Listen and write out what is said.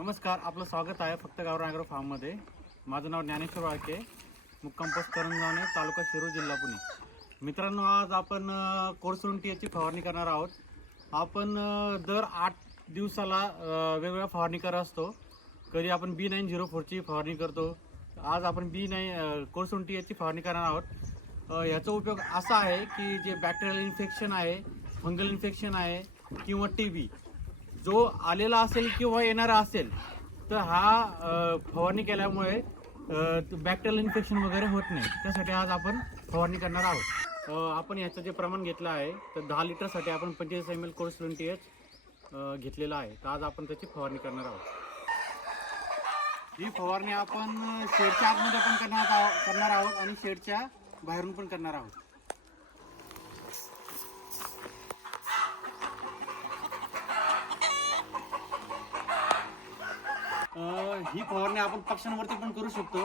नमस्कार, आपलं स्वागत आहे फक्त गावरान ॲग्रो फार्ममध्ये. माझं नाव ज्ञानेश्वर वाळके, मुक्काम पोस्ट करंजवाणे, तालुका शिरूर, जिल्हा पुणे. मित्रांनो, आज आपण कोरसुंटीची फवारणी करणार आहोत. आपण दर 8 दिवसाला वेगवेगळ्या फवारणी करत असतो. कधी आपण B904ची फवारणी करतो. आज आपण कोरसुंटीची फवारणी करणार आहोत. याचा उपयोग असा आहे की जे बॅक्टेरियल इन्फेक्शन आहे, फंगल इन्फेक्शन आहे किंवा TB जो आलेला असेल किंवा येणारा असेल तर हा फवारणी केल्यामुळे बॅक्टेरियल इन्फेक्शन वगैरे होत नाही. त्यासाठी आज आपण फवारणी करणार आहोत. आपण याचं जे प्रमाण घेतलं आहे तर 10 लिटरसाठी आपण 25 ml कोरसुंटी घेतलेला आहे. तर आज आपण त्याची फवारणी करणार आहोत. ही फवारणी आपण शेडच्या आतमध्ये पण करणार आहोत आणि शेडच्या बाहेरून पण करणार आहोत. ही फवारणी आपण पक्ष्यांवरती पण करू शकतो.